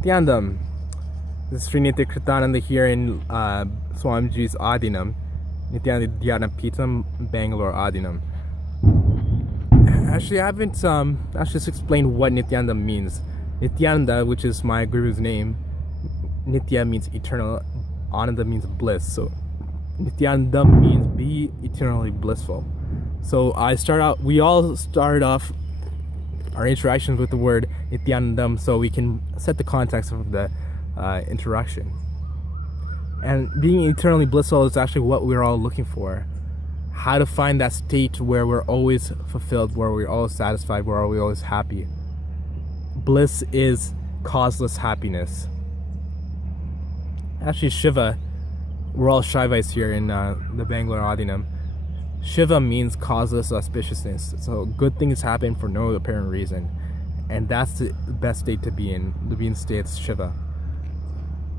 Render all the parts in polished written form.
Nithyananda. This is Sri Nitya Kritananda here in Swamiji's Adinam, Nithyananda Dhyana Pitam, Bangalore Adinam. Actually, I haven't just explained what Nithyananda means. Nithyananda, which is my guru's name, Nitya means eternal, Ananda means bliss. So Nithyananda means be eternally blissful. So we all start off our interactions with the word Nithyanandam so we can set the context of the interaction. And being eternally blissful is actually what we're all looking for. How to find that state where we're always fulfilled, where we're always satisfied, where we're always happy. Bliss is causeless happiness. Actually, Shiva, we're all Shaivais here in the Bangalore Adinam. Shiva means causeless auspiciousness. So good things happen for no apparent reason. And that's the best state to be in the state of Shiva.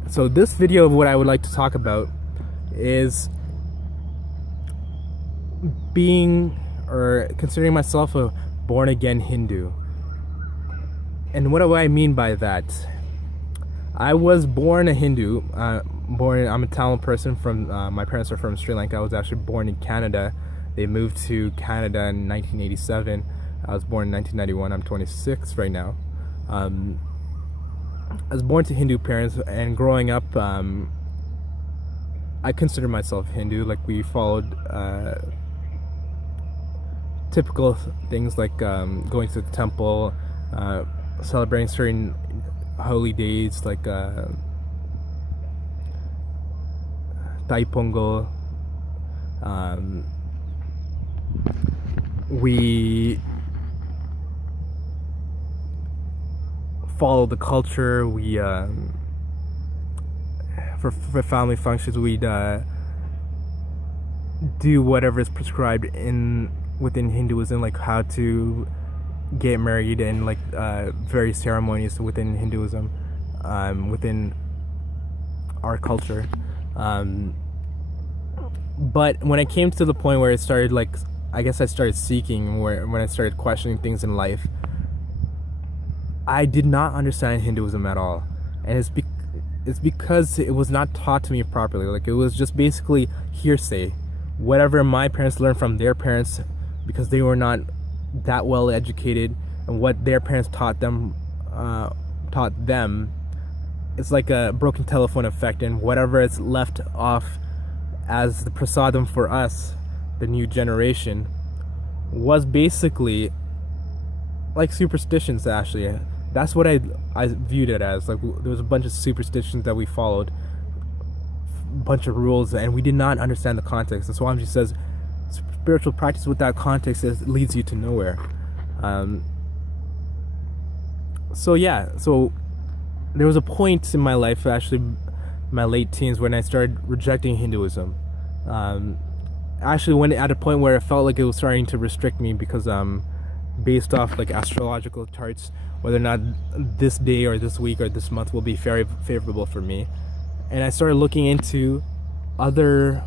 So this video of what I would like to talk about is considering myself a born-again Hindu. And what do I mean by that? I was born a Hindu. I'm a Tamil person from, my parents are from Sri Lanka. I was actually born in Canada. They moved to Canada in 1987. I was born in 1991. I'm 26 right now. I was born to Hindu parents, and growing up, I consider myself Hindu. Like, we followed typical things like going to the temple, celebrating certain holy days like Thai Pongal. We follow the culture. We for family functions, we'd do whatever is prescribed within Hinduism, like how to get married and like various ceremonies within Hinduism, within our culture. But when I came to the point where it started, like, I guess I started seeking, when I started questioning things in life, I did not understand Hinduism at all. And it's because it was not taught to me properly. Like, it was just basically hearsay. Whatever my parents learned from their parents, because they were not that well educated, and what their parents taught them, it's like a broken telephone effect, and whatever is left off as the prasadam for us, the new generation, was basically like superstitions. Actually, that's what I viewed it as. Like, there was a bunch of superstitions that we followed, a bunch of rules, and we did not understand the context. And Swamiji says spiritual practice without context leads you to nowhere. So there was a point in my life, actually my late teens, when I started rejecting Hinduism. Actually went at a point where it felt like it was starting to restrict me, because based off like astrological charts, whether or not this day or this week or this month will be very favorable for me. And I started looking into other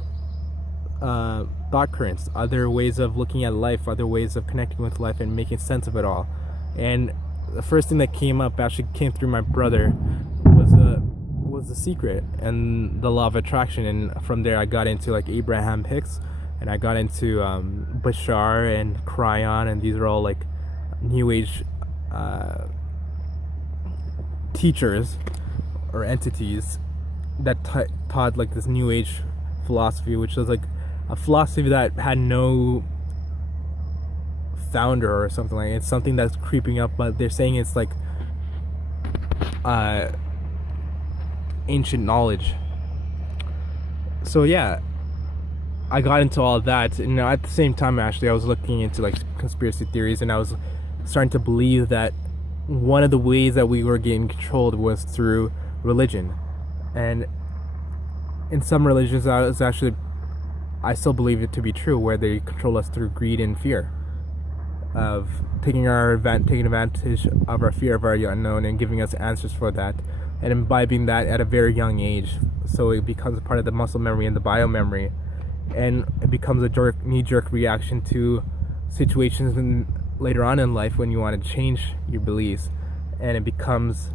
thought currents, other ways of looking at life, other ways of connecting with life and making sense of it all. And the first thing that came through my brother was The Secret and the law of attraction. And from there I got into like Abraham Hicks, and I got into Bashar and Cryon, and these are all like New Age teachers or entities that taught like this New Age philosophy, which was like a philosophy that had no founder or something like that. It's something that's creeping up, but they're saying it's like ancient knowledge. So yeah, I got into all of that, and at the same time, actually, I was looking into like conspiracy theories, and I was starting to believe that one of the ways that we were getting controlled was through religion. And in some religions, I still believe it to be true, where they control us through greed and fear, of taking advantage of our fear of our unknown and giving us answers for that, and imbibing that at a very young age, so it becomes a part of the muscle memory and the bio memory, and it becomes a knee-jerk reaction to situations later on in life when you want to change your beliefs, and it becomes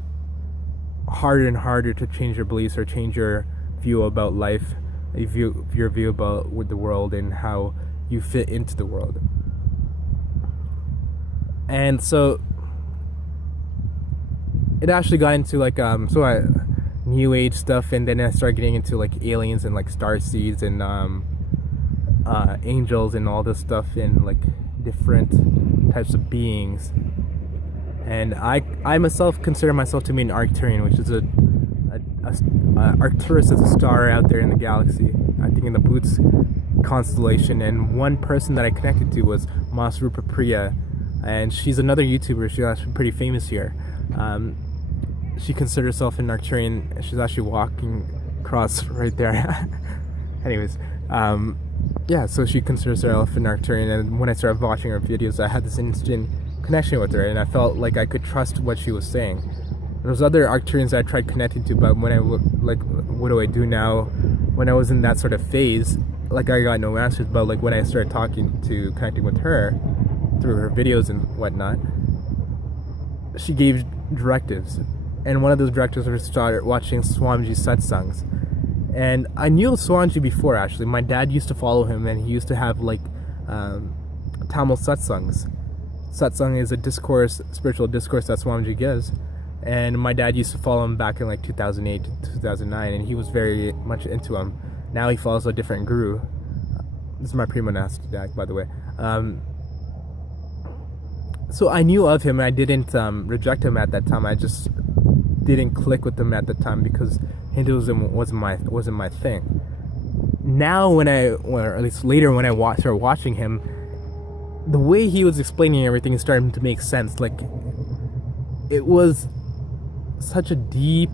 harder and harder to change your beliefs or change your view about life, your view about with the world and how you fit into the world. And so it actually got into like new age stuff, and then I started getting into like aliens and like star seeds and angels and all this stuff, and like different types of beings. And I myself consider myself to be an Arcturian, which is Arcturus is a star out there in the galaxy, I think in the Boots constellation. And one person that I connected to was Masrupa Priya, and she's another YouTuber. She's actually pretty famous here. She considers herself an Arcturian, and she's actually walking across right there. Anyways, yeah, so she considers herself an Arcturian, and when I started watching her videos, I had this instant connection with her, and I felt like I could trust what she was saying. There was other Arcturians that I tried connecting to, but when I like, what do I do now? When I was in that sort of phase, like I got no answers. But like when I started connecting with her through her videos and whatnot, she gave directives, and one of those directives was to start watching Swamiji satsangs. And I knew Swamiji before, actually. My dad used to follow him, and he used to have like Tamil satsangs. Satsang is a discourse, spiritual discourse that Swamiji gives, and my dad used to follow him back in like 2008 to 2009, and he was very much into him. Now he follows a different guru. This is my pre-monastic dad, by the way. So I knew of him, and I didn't reject him at that time. I just didn't click with him at the time because Hinduism wasn't my thing. Now, or at least later when I started watching him, the way he was explaining everything is starting to make sense. Like, it was such a deep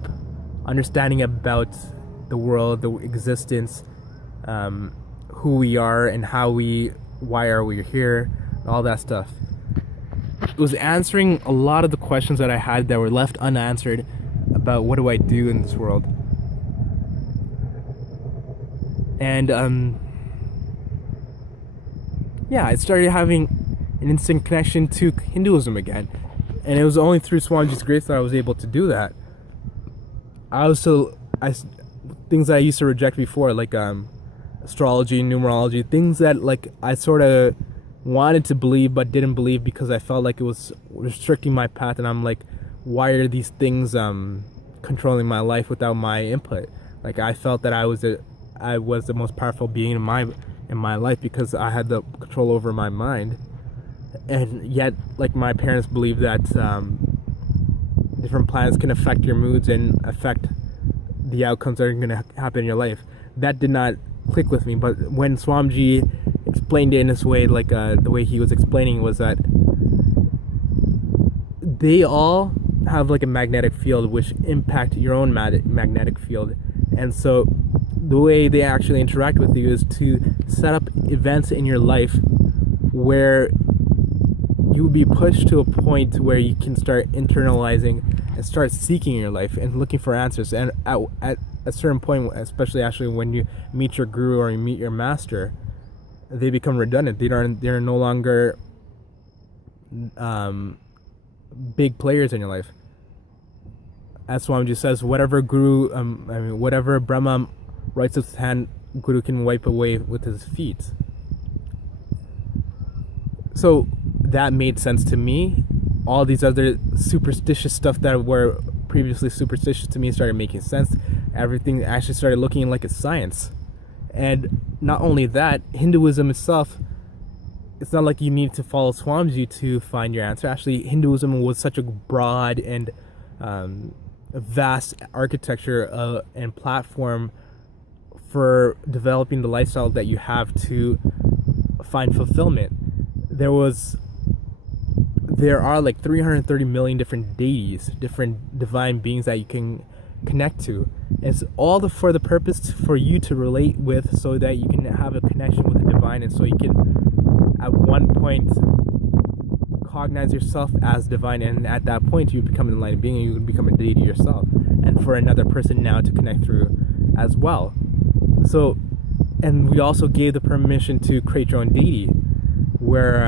understanding about the world, the existence, who we are, and why are we here, all that stuff. It was answering a lot of the questions that I had that were left unanswered about what do I do in this world. And yeah, I started having an instant connection to Hinduism again, and it was only through Swamiji's grace that I was able to do that. Things that I used to reject before, like astrology, numerology, things that like I sort of wanted to believe but didn't believe because I felt like it was restricting my path, and I'm like, why are these things controlling my life without my input? Like, I felt that I was the most powerful being in my life because I had the control over my mind. And yet, like, my parents believe that different planets can affect your moods and affect the outcomes that are going to happen in your life. That did not click with me. But when Swamiji explained it in this way, like the way he was explaining was that they all have like a magnetic field which impact your own magnetic field. And so the way they actually interact with you is to set up events in your life where you will be pushed to a point where you can start internalizing and start seeking in your life and looking for answers. And at a certain point, especially actually when you meet your guru or you meet your master, they become redundant. They're no longer big players in your life. As Swamiji says, whatever whatever Brahma writes with his hand, Guru can wipe away with his feet. So that made sense to me. All these other superstitious stuff that were previously superstitious to me started making sense. Everything actually started looking like a science. And not only that, Hinduism itself, it's not like you need to follow Swamiji to find your answer. Actually, Hinduism was such a broad and vast architecture and platform for developing the lifestyle that you have to find fulfillment. There are like 330 million different deities, different divine beings that you can connect to. It's all for the purpose for you to relate with, so that you can have a connection with the divine, and so you can at one point cognize yourself as divine, and at that point you become an enlightened being and you become a deity yourself, and for another person now to connect through as well. So, and we also gave the permission to create your own deity, where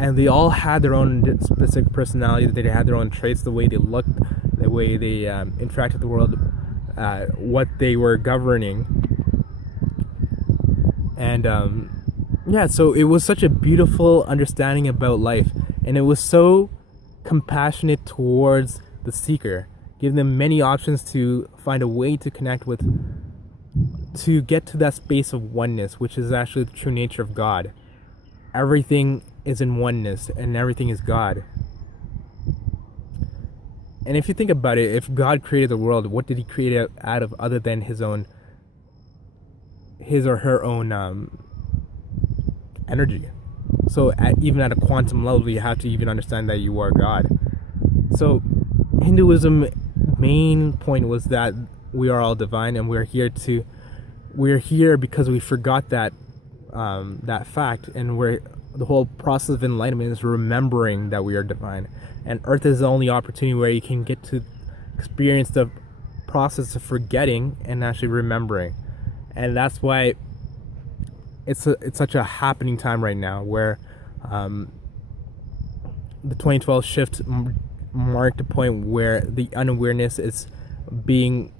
and they all had their own specific personality. They had their own traits, the way they looked, the the way they interacted with the world, what they were governing. And so it was such a beautiful understanding about life, and it was so compassionate towards the seeker, giving them many options to find a way to connect with, to get to that space of oneness, which is actually the true nature of God. Everything is in oneness, and everything is God. And if you think about it, if God created the world, what did he create it out of other than his or her own energy? So even at a quantum level, you have to even understand that you are God. So Hinduism main point was that we are all divine, and we're here because we forgot that fact, and the whole process of enlightenment is remembering that we are divine. And Earth is the only opportunity where you can get to experience the process of forgetting and actually remembering. And that's why it's such a happening time right now, where the 2012 shift marked a point where the unawareness is being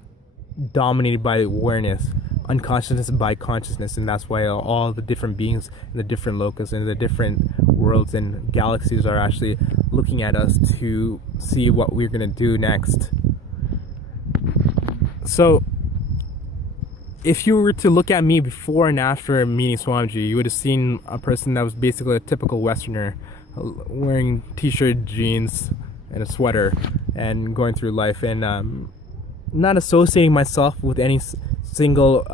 dominated by awareness, unconsciousness by consciousness, and that's why all the different beings in the different locus and the different worlds and galaxies are actually looking at us to see what we're going to do next. So if you were to look at me before and after meeting Swamiji, you would have seen a person that was basically a typical Westerner, wearing t-shirt, jeans, and a sweater, and going through life, and not associating myself with any single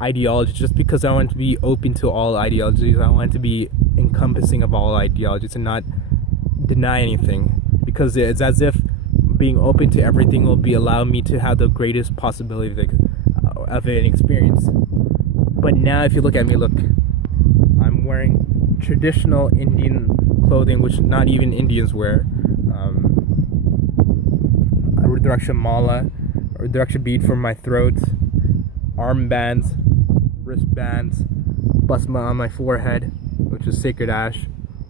ideology, just because I wanted to be open to all ideologies. I wanted to be encompassing of all ideologies and not deny anything, because it's as if being open to everything will allow me to have the greatest possibility of an experience. But now if you look at me, look, I'm wearing traditional Indian clothing, which not even Indians wear. A Rudraksha mala, a Rudraksha bead for my throat, armbands, wristbands, bhasma on my forehead, which is sacred ash,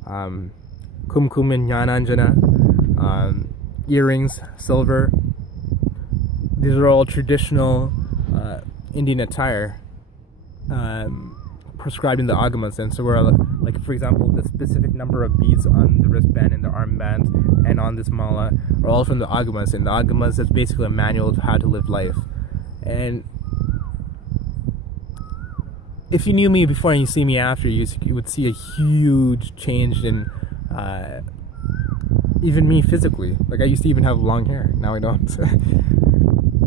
kumkum and jnananjana, earrings, silver. These are all traditional Indian attire prescribed in the agamas, and so we're like, for example, the specific number of beads on the wristband and the armband and on this mala are all from the agamas, and the agamas is basically a manual of how to live life. And if you knew me before and you see me after, you would see a huge change in even me physically. Like, I used to even have long hair, now I don't.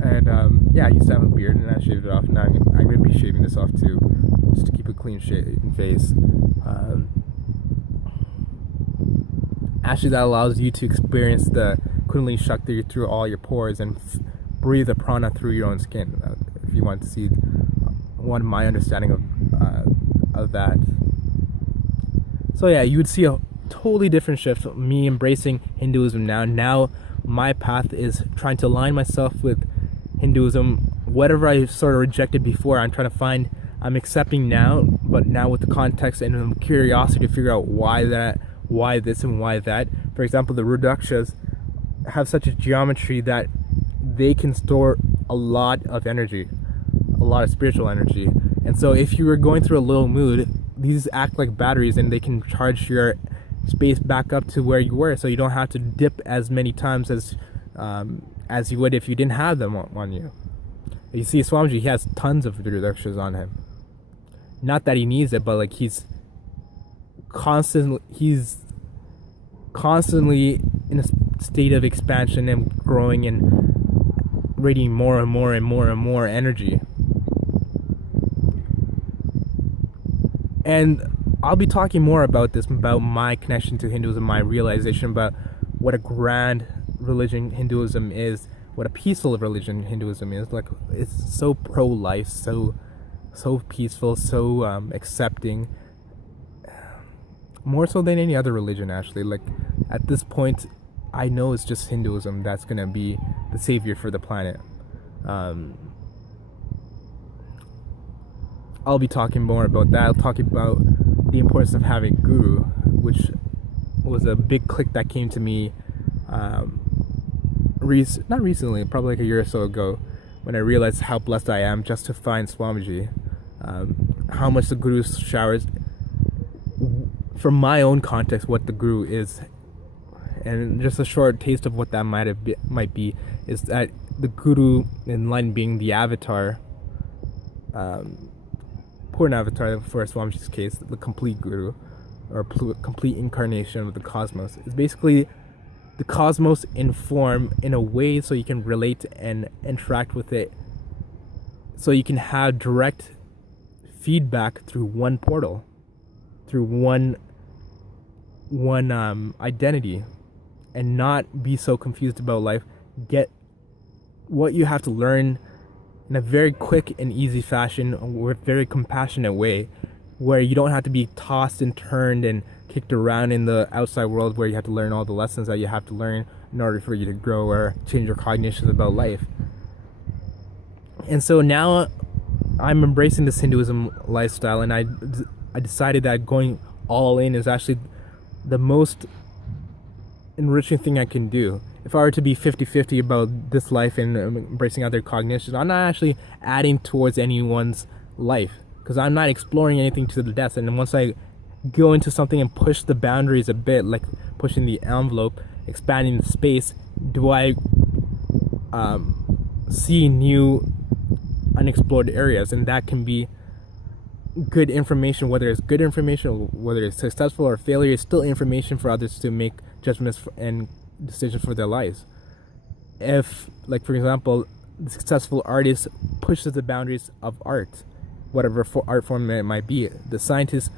And I used to have a beard, and I shaved it off. Now I'm going to be shaving this off too, just to keep a clean shaven face. Actually, that allows you to experience the Kundalini Shakti through all your pores and breathe the prana through your own skin. If you want to see one of my understanding of that. So yeah, you would see a totally different shift. Me embracing Hinduism now. Now my path is trying to align myself with Hinduism. Whatever I sort of rejected before, I'm accepting now, but now with the context and the curiosity to figure out why this and why that. For example, the Rudrakshas have such a geometry that they can store a lot of energy, a lot of spiritual energy. And so if you were going through a low mood, these act like batteries, and they can charge your space back up to where you were, so you don't have to dip as many times as you would if you didn't have them on you. You see, Swamiji, he has tons of Rudrakshas on him. Not that he needs it, but like he's constantly in a state of expansion and growing and radiating more and more and more and more energy. And I'll be talking more about this, about my connection to Hinduism, my realization about what a grand religion Hinduism is, what a peaceful religion Hinduism is. Like, it's so pro-life, so peaceful, so accepting, more so than any other religion, actually. Like, at this point, I know it's just Hinduism that's gonna be the savior for the planet. I'll be talking more about that. I'll talk about the importance of having a guru, which was a big click that came to me not recently, probably like a year or so ago, when I realized how blessed I am just to find Swamiji, how much the Guru showers, from my own context, what the Guru is, and just a short taste of what that might be, is that the Guru, Enlightenment being the avatar, important avatar for Swamiji's case, the complete Guru, or complete incarnation of the cosmos, is basically the cosmos in form, in a way so you can relate and interact with it, so you can have direct feedback through one portal, through one identity, and not be so confused about life. Get what you have to learn in a very quick and easy fashion, with very compassionate way, where you don't have to be tossed and turned and kicked around in the outside world, where you have to learn all the lessons that you have to learn in order for you to grow or change your cognitions about life. And so now I'm embracing this Hinduism lifestyle, and I decided that going all in is actually the most enriching thing I can do. If I were to be 50-50 about this life and embracing other cognitions, I'm not actually adding towards anyone's life, because I'm not exploring anything to the depths. And once I go into something and push the boundaries a bit, like pushing the envelope, expanding the space, do I see new unexplored areas. And that can be good information, whether it's good information or whether it's successful or failure, is still information for others to make judgments and decisions for their lives. If, like for example, the successful artist pushes the boundaries of art, whatever art form it might be, the scientist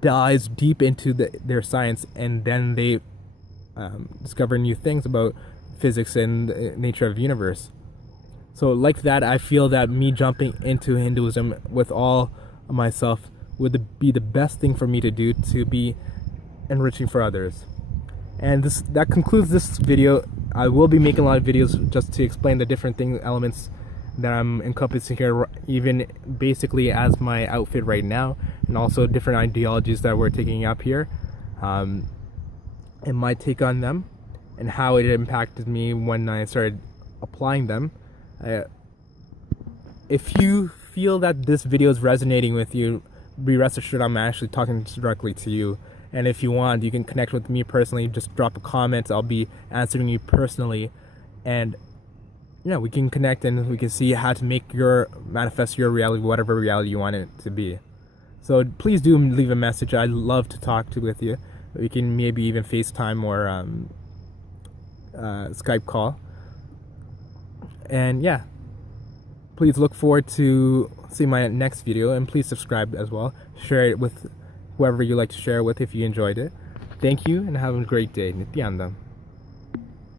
dives deep into their science, and then they discover new things about physics and the nature of the universe. So like that, I feel that me jumping into Hinduism with all of myself would be the best thing for me to do, to be enriching for others. And that concludes this video. I will be making a lot of videos just to explain the different elements that I'm encompassing here, even basically as my outfit right now, and also different ideologies that we're taking up here, and my take on them, and how it impacted me when I started applying them. If you feel that this video is resonating with you, be rest assured I'm actually talking directly to you. And if you want, you can connect with me personally. Just drop a comment. I'll be answering you personally, and we can connect, and we can see how to manifest your reality, whatever reality you want it to be. So please do leave a message. I'd love to talk with you. We can maybe even FaceTime or Skype call. And yeah, please look forward to see my next video, and please subscribe as well. Share it with whoever you like to share it with if you enjoyed it. Thank you, and have a great day. Nithyananda.